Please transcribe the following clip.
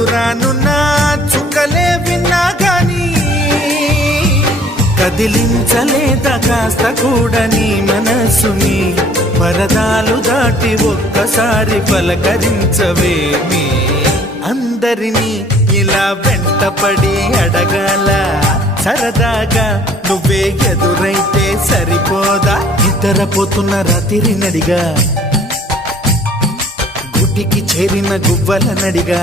దూరానున్న చుక్కలే విన్నా గాని కదిలించలేదా కాస్త కూడా నీ మనసుని పరదాలు దాటి ఒక్కసారి పలకరించవేమి అందరినీ ఇలా వెంటపడి అడగాల సరదాగా నువ్వే ఎదురైతే సరిపోదా నిద్రపోతున్న రాత్రి నడిగా గుటికి చేరిన గువ్వల నడిగా